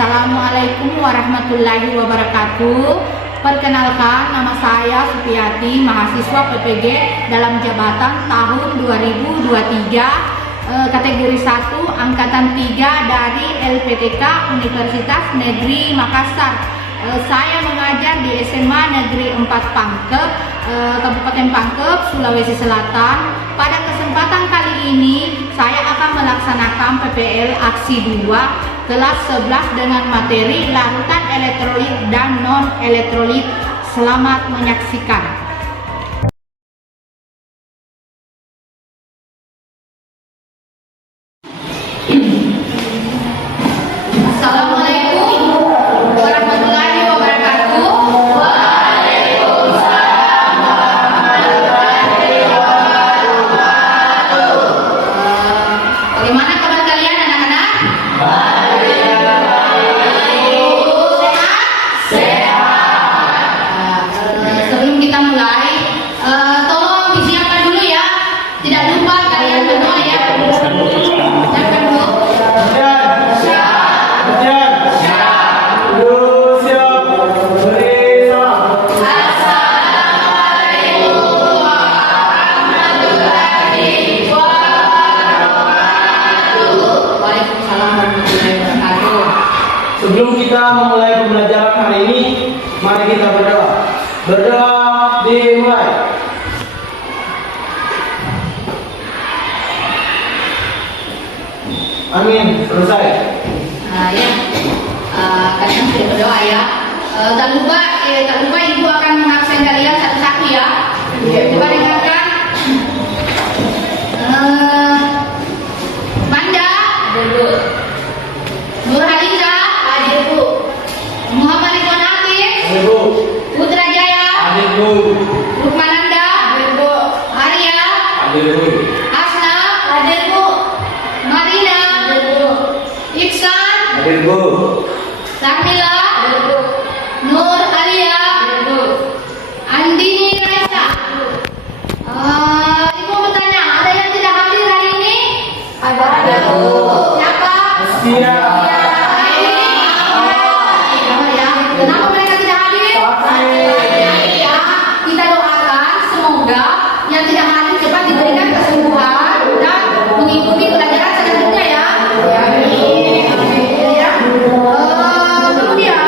Assalamualaikum warahmatullahi wabarakatuh. Perkenalkan, nama saya Supiati, mahasiswa PPG dalam jabatan tahun 2023, kategori 1, angkatan 3 dari LPTK Universitas Negeri Makassar. Saya mengajar di SMA Negeri 4 Pangkep, Kabupaten Pangkep, Sulawesi Selatan. Pada kesempatan kali ini saya akan melaksanakan PPL Aksi 2 kelas 11 dengan materi larutan elektrolit dan non-elektrolit. Selamat menyaksikan. Assalamualaikum warahmatullahi wabarakatuh. Waalaikumsalam warahmatullahi wabarakatuh. Bagaimana kabar kalian anak-anak? Sebelum kita mulai, tolong disiapkan dulu ya. Tidak lupa kalian semua ya. Siapkan dulu. Sebelum kita memulai pembelajaran hari ini, mari kita berdoa. Berdoa dimulai. Amin. Selesai. Kalian sudah berdoa ya. Tak lupa ibu akan mengabsen kalian satu-satu ya. Coba dengarkan. Manda, Nurhaliza, hadir Bu. Muhammad Ridwan Afif, Hadir Bu. Putra Jaya, Hadir Bu. Lukmananda, hadir Bu. Arya, Hadir Bu. Asna, hadir Bu. Marina, hadir Bu. Iksan, Hadir Bu. Sarmila, hadir Bu. Nur Alia, hadir Bu. Andini Raisa. Ibu bertanya, ada yang tidak hadir hari ini? Ada Bu. Siapa? Sia. Kenapa mereka tidak hadir? Ya, kita doakan semoga yang tidak hadir cepat diberikan kesembuhan dan mengikuti pelajaran selanjutnya ya. Ya. Kemudian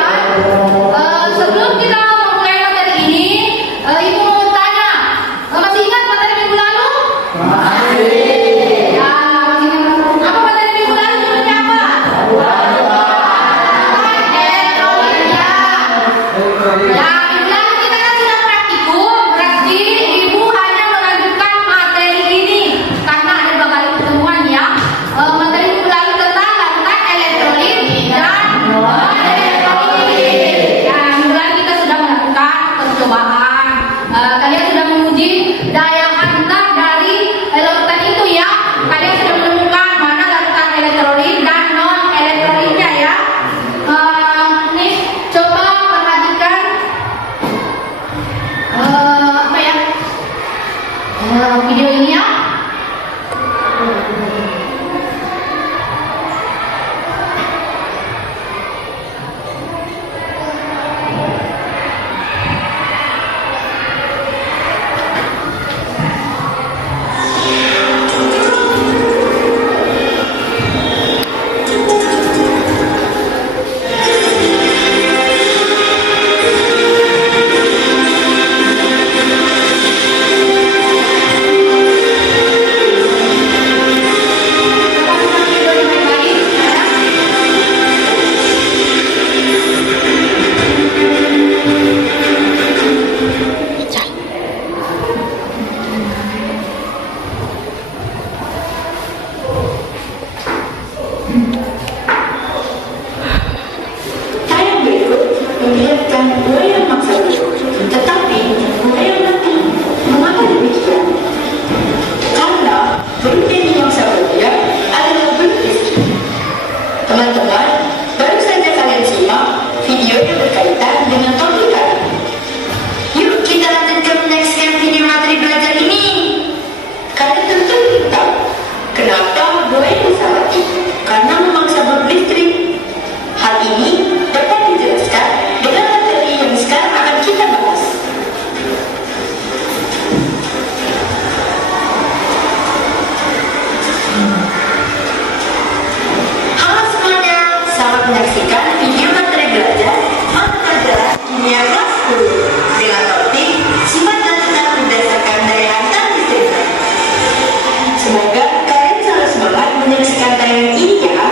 Semoga kalian selalu semangat menyaksikan tayangan ini ya.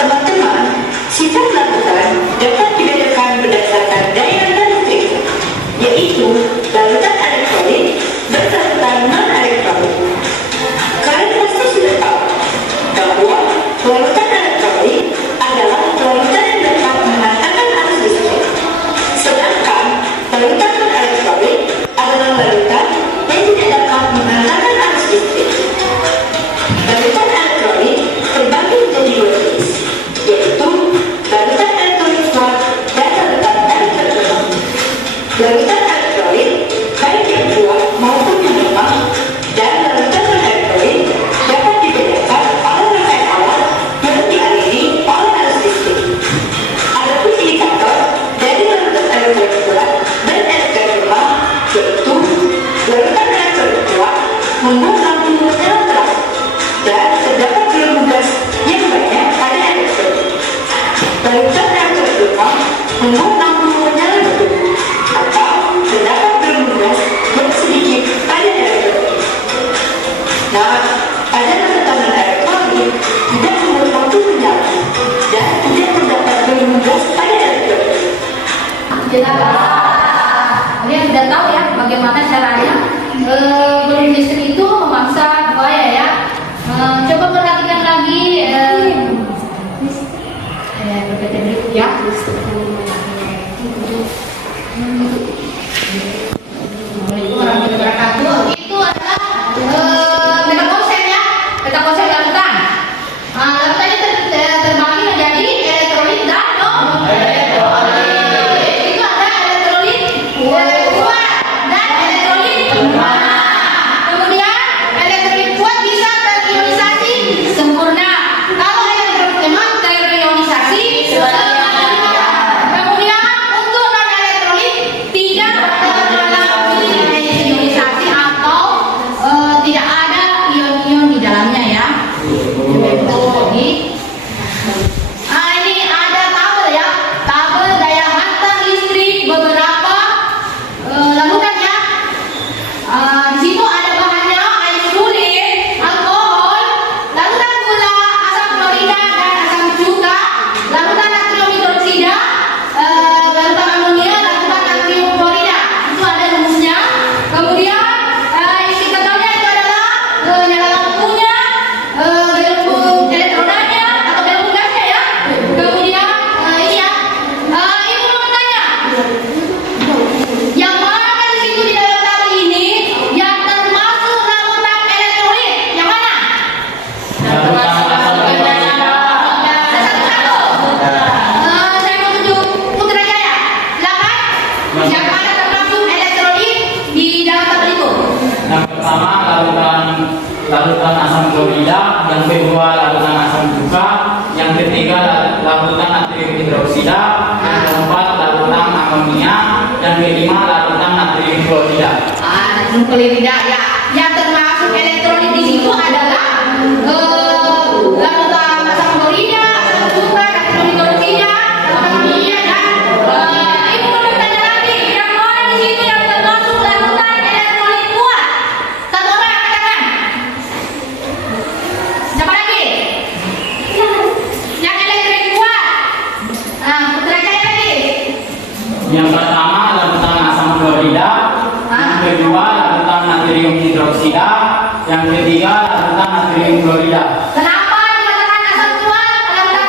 Teman-teman, sifat larutan dapat dibedakan berdasarkan daya dan listrik, yaitu larutan elektrolit dan larutan non-elektrolit. Kalian pasti sudah tahu bahwa larutan elektrolit adalah larutan yang dapat menghantarkan arus listrik, sedangkan larutan non-elektrolit adalah larutan yang tidak dapat menghantarkan arus listrik. Larutan elektrolit terbagi menjadi dua jenis, yaitu larutan elektrolit kuat dan larutan elektrolit lemah. Larutan elektrolit baik yang kuat maupun yang lemah, dan larutan non-elektrolit dapat dibedakan oleh rangkaian alat yang dialiri oleh arus listrik. Adapun indikator dari larutan elektrolit kuat dan elektrolit lemah yaitu larutan elektrolit kuat membuat lampu menyala terang dan terdapat gelembung gas yang banyak pada elektrolit. Larutan elektrolit lemah membuat lampu menyala redup atau terdapat gelembung gas yang sedikit pada elektrolit. Nah, pada larutan non-elektrolit tidak membuat lampu menyala dan tidak terdapat gelembung gas pada elektrolit. Kalian sudah tahu ya bagaimana caranya gelembung listrik itu memaksa buaya ya. Coba perhatikan lagi berkata berikut ya. Assalamualaikum warahmatullahi wabarakatuh. Itu adalah peta konsep ya, peta konsep larutan. Larutannya terbagi menjadi elektrolit dan non-elektrolit. Itu ada elektrolit kuat dan elektrolit lemah. Kemudian elektrolit kuat bisa terionisasi sempurna. Kalau elektrolit lemah terionisasi sempurna. Kemudian untuk non-elektrolit tidak terlalu ionisasi atau tidak ada ion-ion di dalamnya ya. Ini ada tabel ya, tabel daya hantar listrik beberapa larutan ya. Di situ ada bahannya air sulit, alkohol, larutan gula, asam klorida dan asam cuka, larutan natrium hidroksida, larutan amonia, larutan natrium klorida. Itu ada rumusnya. Kemudian indikatornya itu adalah nyala lampunya, gelembung elektronanya atau gelembung gasnya ya. Kemudian ini ya, ibu mau bertanya, yang mana di situ di dalam tabel ini yang termasuk larutan elektrolit? Yang mana? Satu-satu. Saya mau tunjuk Putra Jaya. Silakan. Yang mana termasuk elektrolit di dalam tabel itu? Yang pertama larutan asam klorida, yang kedua larutan asam cuka, yang ketiga larutan natrium hidroksida, yang keempat larutan amonia, yang kelima larutan natrium klorida. Natrium klorida ya. Yang termasuk elektrolit di situ adalah larutan asam klorida, asam cuka, natrium hidroksida, larutan amonia dan ibu mau bertanya lagi, yang mana di situ yang termasuk larutan elektrolit kuat? Satu orang angkat tangan. Siapa lagi? Yang elektrolit kuat. Putra Jaya lagi. Yang pertama larutan asam klorida, yang kedua larutan natrium hidroksida, yang ketiga larutan natrium klorida. Kenapa dikatakan asam kuat?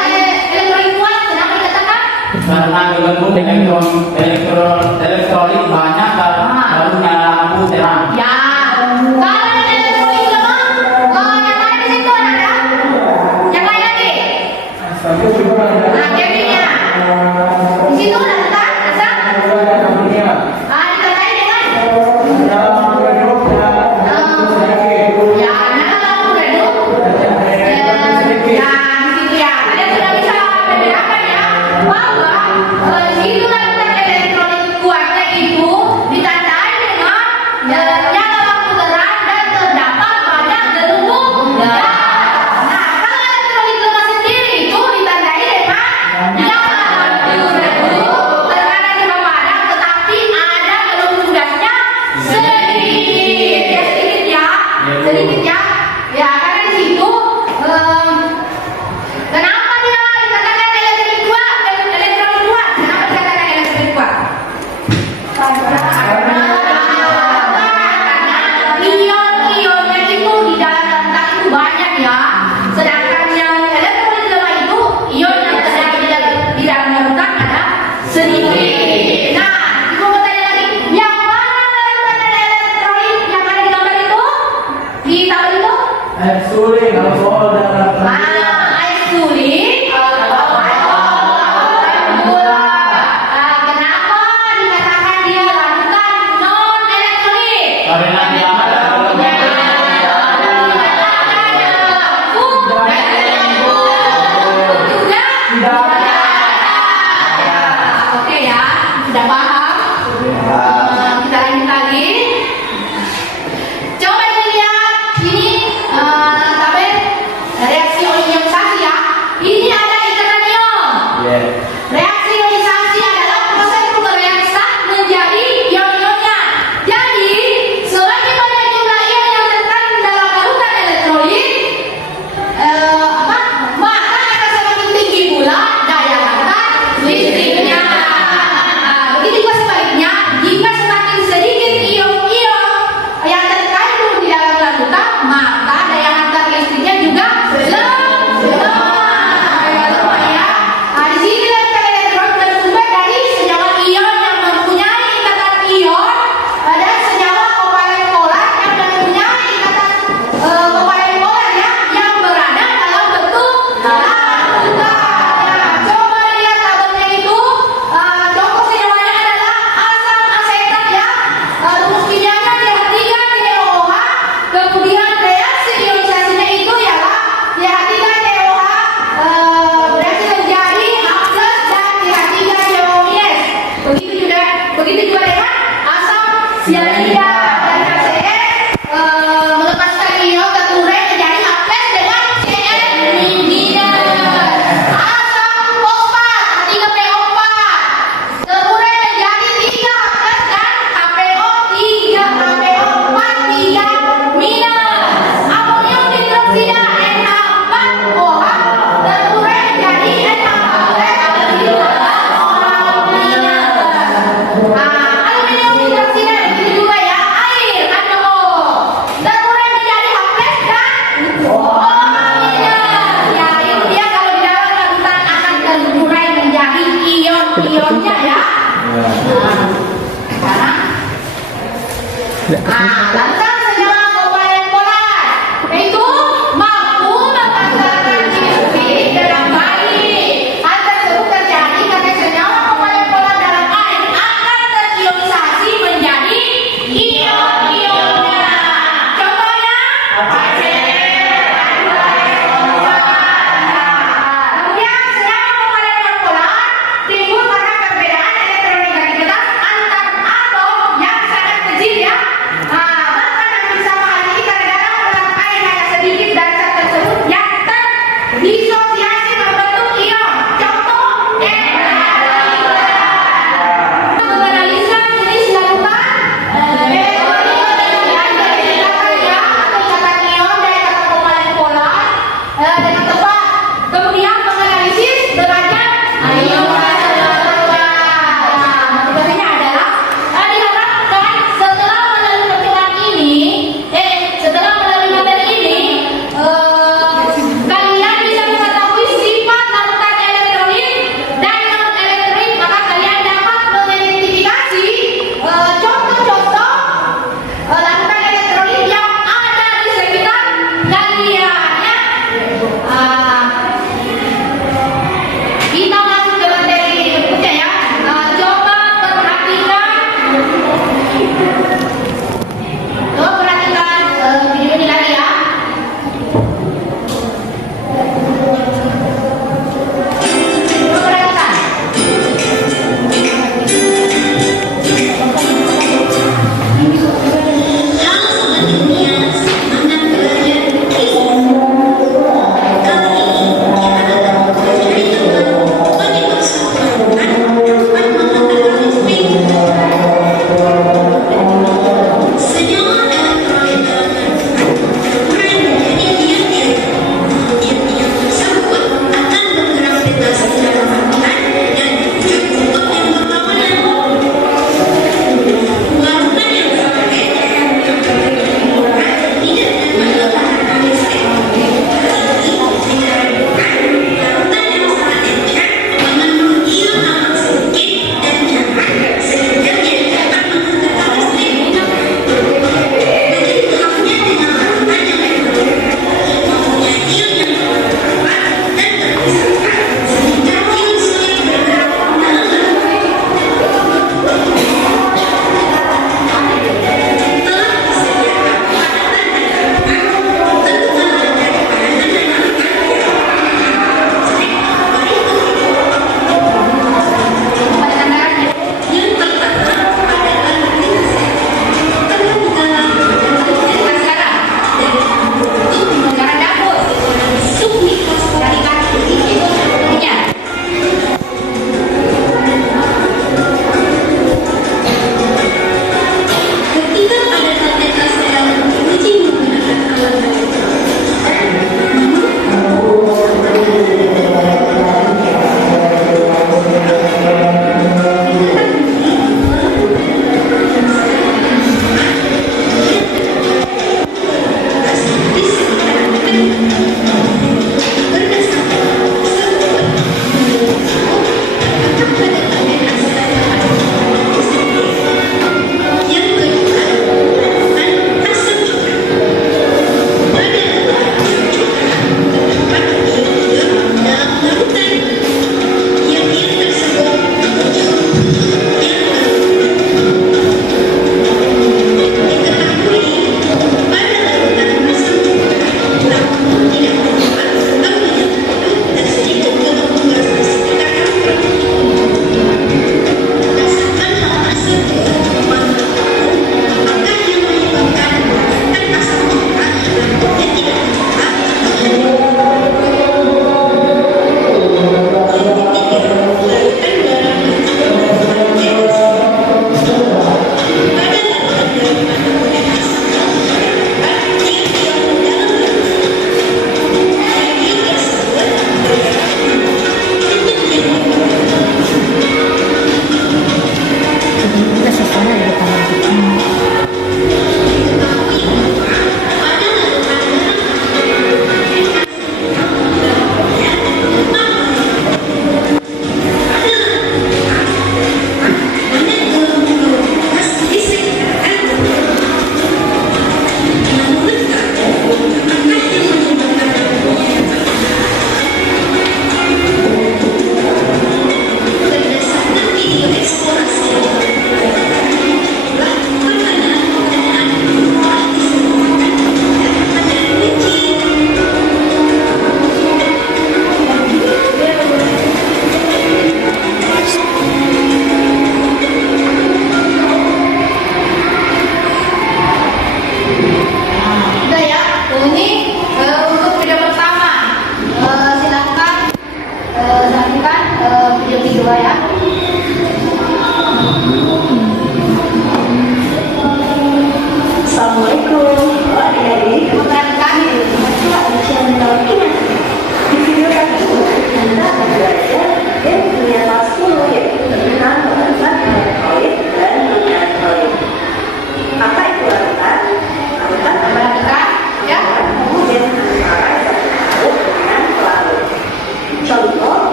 Elektrolit kuat? Kenapa dikatakan? Karena gelembung elektrolit banyak baru nyala lampu terang. Ya. Kalau yang elektrolit lemah, yang lain di situ ada? Yang lain lagi? Kevin-nya. Di situ ada letak asam? Dikatain dengan? Ya, nyala lampu redup. Ya, di situ ya. Kalian sudah bisa membedakan ya bahwa di situ larutan elektrolit kuatnya sedikit ya. Ya, karena di situ kenapa dia dikatakan elektronik kuat? Kenapa dikatakan elektronik kuat? Karena ion-ionnya itu di dalam rentang itu banyak ya. Sedangkan yang elektrolit lemah itu ion yang terdapat di dalam larutan ada sedikit. Nah, ibu mau tanya lagi, yang mana larutan elektrolit yang ada di gambar itu? Di tabel itu? Air suling, alkohol dan Air suling, air gula. Kenapa dikatakan dia larutan non elektrolit? Karena dia ada Oke ya, sudah paham? Kita lanjut lagi. Coba dilihat ini tabel reaksi ionisasi ya. Ini ada ikatan ion. Reaksi ionisasi adalah proses perubahan zat menjadi ion-ionnya. Jadi, semakin banyak jumlah ion yang terkandung dalam larutan elektrolit, maka akan semakin tinggi pula daya hantar listriknya. Begitu juga sebaliknya, jika semakin sedikit ion-ion yang terkandung di dalam larutan, maka daya hantar listriknya juga lemah ya. Di sini larutan elektron bersumber dari senyawa ion yang mempunyai ikatan ion dan senyawa kovalen polar yang mempunyai ikatan kovalen polar ya, yang berada dalam bentuk larutan. Coba lihat tabelnya itu. Contoh senyawanya adalah asam asetat ya. Rumus kimianya CH3COOH. Kemudian reaksi ionisasinya itu ialah CH3COOH bereaksi menjadi H+ dan CH3COOS. Begitu juga dengan asam sianida dan HCl melepaskan ion keturai menjadi H+ dengan Cl-. Asam fosfat H3PO4 keturai menjadi 3H+ dan HPO 3HPO4 3-. Amonium hidroksida NH4OH keturai menjadi aluminium hidroksida begitu juga ya, air H2O keturai menjadi H+ dan O-nya. Ya, itu dia kalau di dalam larutan akan terkurai menjadi ion-ionnya ya. Sekarang larutan senyawa kovalen polar itu mampu memancarkan listrik dengan baik. Hal tersebut terjadi karena senyawa kovalen polar dalam air akan terionisasi menjadi ion-ionnya. Contohnya kemudian senyawa kovalen polar timbul karena perbedaan elektronegativitas antar atom yang sangat kecil ya. Maka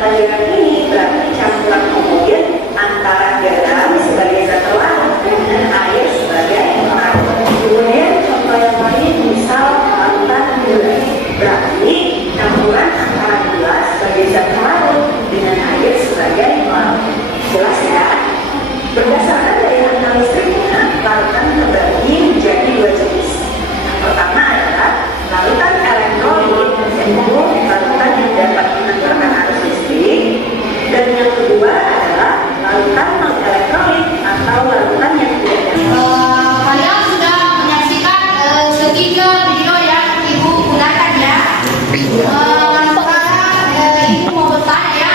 pelajaran ini berarti campuran homogen antara garam sebagai zat terlarut dan air sebagai pelarut. Kemudian contoh yang lain misal larutan gula, berarti campuran antara gula sebagai zat terlarut dengan air sebagai pelarut. Jelas ya? Berdasarkan dari angka listriknya, larutan terbagi menjadi dua jenis. Yang pertama adalah larutan elektrolit, yaitu larutan yang dapat mengantarkan arus listrik, dan yang kedua adalah larutan non-elektrolit atau larutan yang tidak dapat. Kalian sudah menyaksikan ketiga video yang Ibu gunakan ya. Sekarang Ibu mau bertanya ya.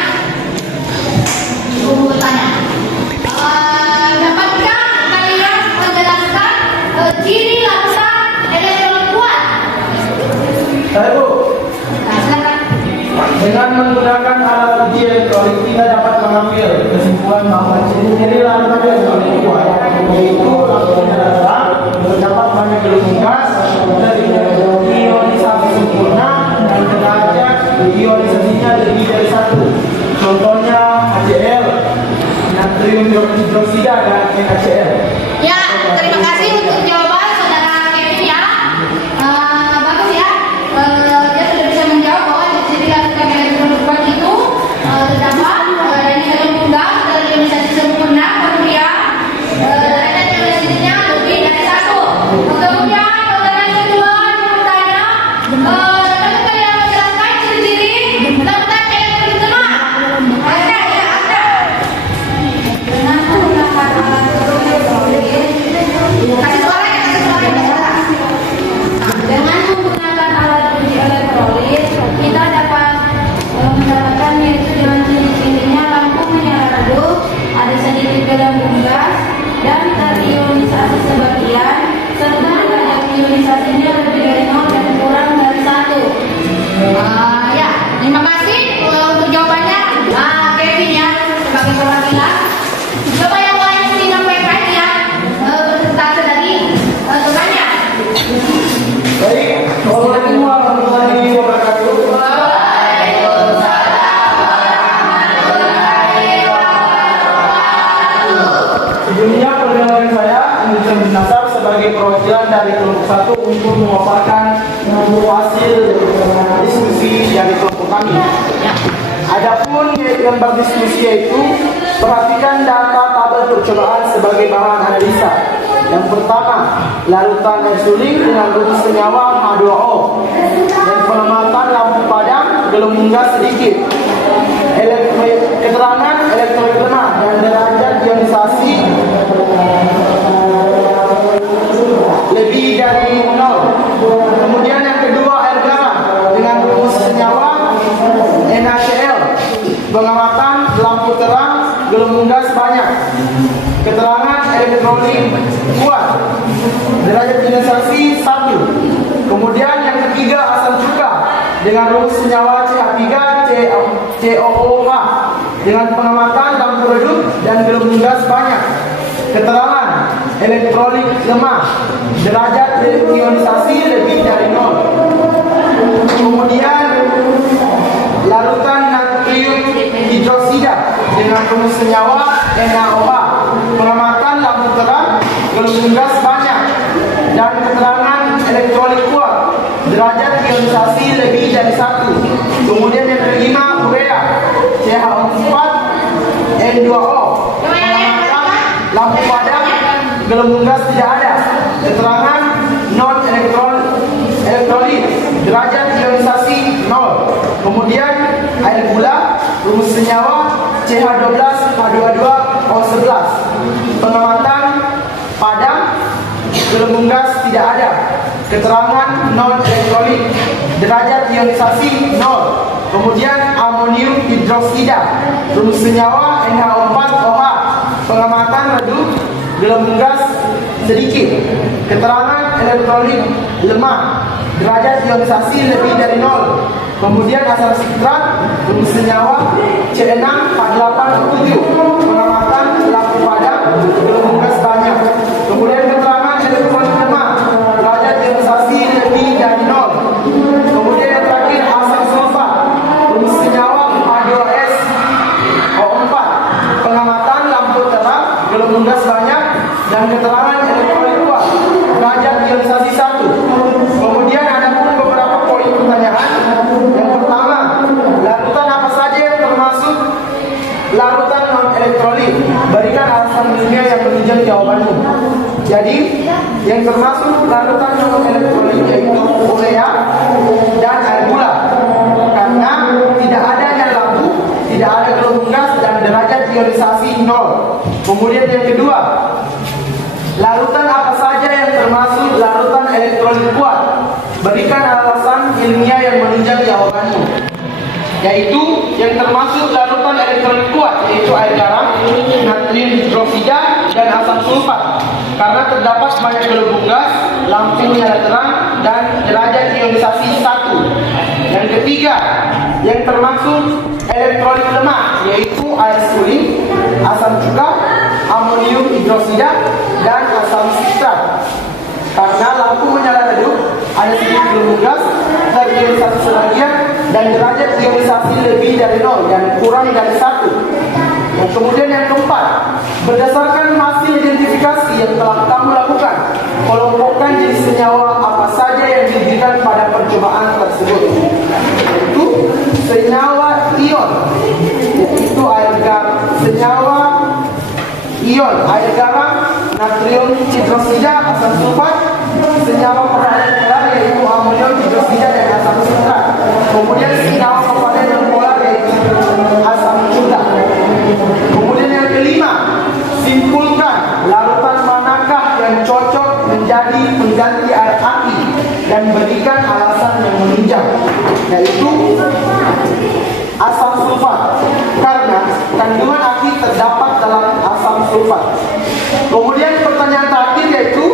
Ibu mau bertanya. Dapatkah kalian menjelaskan ciri larutan elektrolit kuat? Bu, Nah, silakan. dengan menggunakan alat uji elektronik kita dapat mengambil kesimpulan bahwa ciri larutan elektrolit kuat yaitu larutannya terang, terdapat banyak gelombang gas, dari ionisasi sempurna dan derajat ionisasinya lebih dari 1. Contohnya HCl, natrium hidroksida dan NaCl. Ya, terima kasih untuk jawaban saudara Kevin ya. Bagus ya. Dia sudah bisa menjawab bahwa ciri larutan elektrolit kuat itu terdapat dari gelombang gas dari ionisasi sempurna, kemudian derajat ionisasinya lebih dari 1. Kemudian saudara yang kedua bertanya, dapat kalian menjelaskan ciri-ciri larutan elektrolit lemah? Ada ya, ada. Dengan menggunakan alat elektrolit, kasih suara ya, kasih suara ya. Dengan menggunakan alat uji elektrolit, kita dapat mendapatkan yaitu dengan ciri-cirinya lampu menyala redup, ada sedikit gelombang gas dan terionisasi sebagian, serta derajat ionisasinya lebih dari 0 dan kurang dari 1. Ya, terima kasih untuk jawabannya, Kevin ya, sebagai perwakilan. Coba yang lain menyampaikan ya, presentase dari temannya. Baik, Assalamualaikum warahmatullahi wabarakatuh. Sebelumnya perkenalkan saya Indra bin Nasar sebagai perwakilan dari kelompok 1 untuk memaparkan hasil diskusi dari kelompok kami. Adapun gambar diskusi yaitu perhatikan data tabel percobaan sebagai bahan analisa. Yang pertama, larutan insulin dengan rumus senyawa H2O dan pengamatan lampu padam gelombang gas sedikit. Keterangan elektrolit lemah dan derajat ionisasi lebih dari 0. Kemudian yang kedua, air garam dengan rumus senyawa NaCl. Pengamatan lampu terang gelombang gas banyak. Keterangan elektrolit kuat, derajat ionisasi 1. Kemudian yang ketiga, asam cuka dengan rumus senyawa CH3COOH dengan pengamatan lampu redup dan gelombang gas banyak. Keterangan elektrolit lemah, derajat ionisasi lebih dari 0. Kemudian larutan natrium hidroksida dengan rumus senyawa NaOH, pengamatan lampu terang gelombang gas banyak, dan keterangan elektrolit kuat, derajat ionisasi lebih dari 1. Kemudian yang kelima, urea CH4N2O, pengamatan lampu padam gelombang gas tidak ada. Keterangan non elektrolit, derajat ionisasi 0. Kemudian air gula, rumus senyawa CH12H22O11, pengamatan padam gelombang gas tidak ada. Keterangan non elektrolit, derajat ionisasi 0. Kemudian amonium hidroksida, rumus senyawa NH4OH, pengamatan redup gelombang gas sedikit. Keterangan elektrolit lemah, derajat ionisasi lebih dari 0. Kemudian asam sitrat, rumus senyawa C6H8O7, pengamatan lampu padam gelombang gas banyak. Kemudian keterangan elektrolit lemah, derajat ionisasi lebih dari 0. Kemudian yang terakhir, asam sulfat, rumus senyawa H2S Kemudian yang kedua, larutan apa saja yang termasuk larutan elektrolit kuat? Berikan alasan ilmiah yang menunjang jawabanmu. Yaitu yang termasuk larutan elektrolit kuat, yaitu air garam, natrium hidroksida, dan asam sulfat. Karena terdapat banyak gelembung gas, lampu menyala terang, dan derajat ionisasi 1. Yang ketiga, yang termasuk elektrolit lemah, yaitu air suling, asam cuka, amonium hidroksida, dan asam sitrat. Karena lampu menyala redup, ada sedikit gelembung gas, terionisasi sebagian, dan derajat ionisasi lebih dari 0 dan kurang dari 1. Dan kemudian yang keempat, berdasarkan hasil identifikasi yang telah kamu lakukan, kelompokkan jenis senyawa apa saja yang diberikan pada percobaan tersebut. Yaitu senyawa ion, yaitu air garam, senyawa ion, air garam, natrium hidroksida, asam sulfat, senyawa kovalen polar yaitu amonium hidroksida dan asam sitrat. Kemudian senyawa kovalen non polar yaitu asam cuka. Kemudian yang kelima, simpulkan larutan manakah yang cocok menjadi pengganti air aki dan berikan alasan yang menunjang, yaitu asam sulfat karena kandungan aki terdapat dalam asam sulfat. Kemudian pertanyaan terakhir yaitu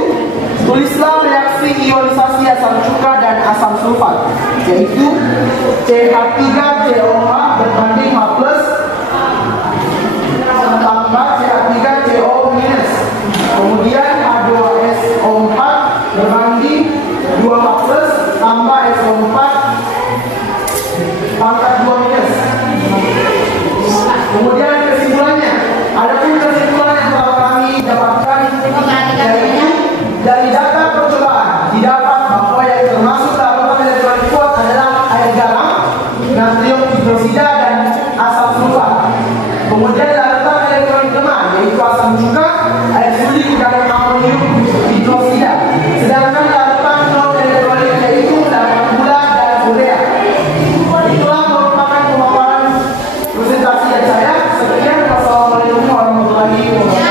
tulislah reaksi ionisasi asam cuka dan asam sulfat, yaitu CH3COH berbanding H+ tambah CH3CO-. Kemudian H2SO4 berbanding 2H+ tambah SO4 pangkat 2-. Kemudian kesimpulannya, adapun kesimpulan yang telah kami dapatkan yaitu dari data percobaan didapat bahwa yang termasuk larutan elektrolit kuat adalah air garam, natrium hidroksida, dan asam sulfat. Kemudian larutan elektrolit lemah yaitu asam cuka, air suling, dan amonium hidroksida. Sedangkan larutan non elektrolit yaitu dalam gula dan urea. Itulah merupakan pemaparan presentasi dari saya. Sekian, wassalamualaikum warahmatullahi wabarakatuh.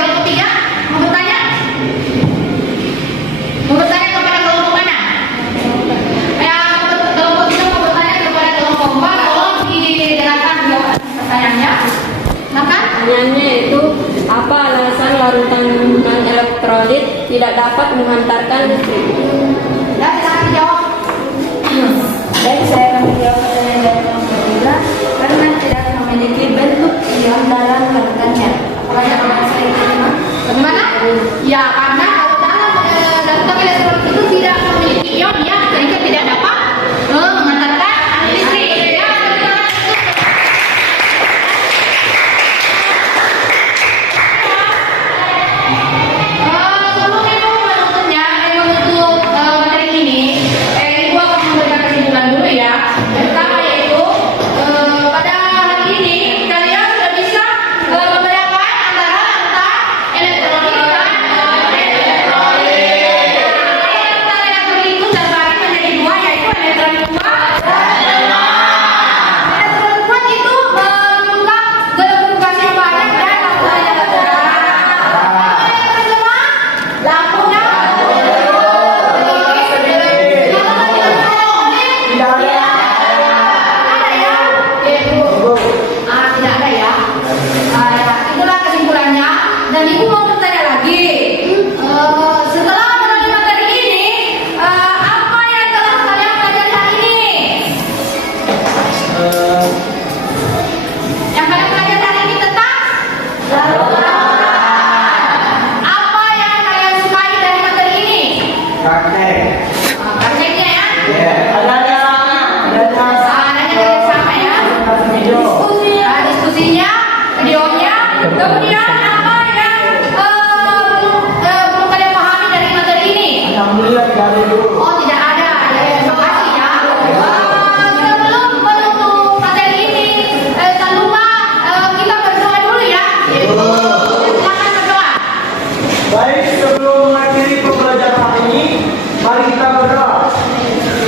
Kelompok tiga mau bertanya kepada kelompok mana? Kelompok tiga mau bertanya kepada kelompok 4, tolong didengarkan jawaban pertanyaannya. Silakan. Pertanyaannya itu, apa alasan larutan non-elektrolit tidak dapat menghantarkan listrik? Ya, silakan dijawab. Baik, saya akan menjawab pertanyaan dari kelompok 3 karena tidak memiliki bentuk ion dalam larutannya. Apakah jawaban saya diterima? Bagaimana? Ya, karena kalau dalam larutan elektrolit itu tidak memiliki ion, ya, sehingga tidak dapat mengantarkan listrik. Ya, sebelum ibu menutupnya, menutup materi ini, ibu akan memberikan kesimpulan dulu ya. Yang pertama yaitu pada hari ini kalian sudah bisa membedakan antara larutan elektrolit dan elektrolit itu terbagi menjadi dua, yaitu elektrolit kuat dan lemah. Elektrolit kuat itu membuka gelembung gas yang banyak dan lampunya terang. Elektrolit lemah lampunya tidak ada ya. Itulah kesimpulannya. Dan ibu mau bertanya lagi. Setelah melalui materi ini, apa yang telah kalian pelajari hari ini? Yang kalian pelajari hari ini tentang apa yang kalian sukai dari materi ini? Prakteknya ya. Adanya kerjasama ya. Diskusinya, videonya, kemudian apa yang belum kalian pahami dari materi ini? Alhamdulillah tidak ada dulu. Oh, tidak ada. Ya, terima kasih ya. Sebelum menutup materi ini, tak lupa kita berdoa dulu ya. Silakan berdoa. Baik, sebelum mengakhiri pembelajaran hari ini, mari kita berdoa.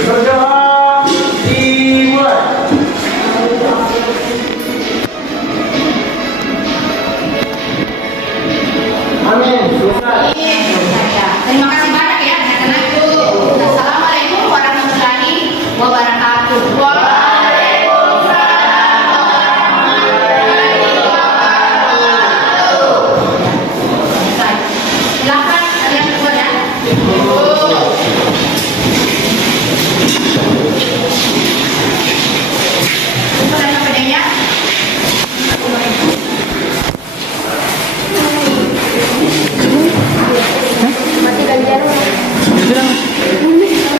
Berdoa dimulai. Ustaz.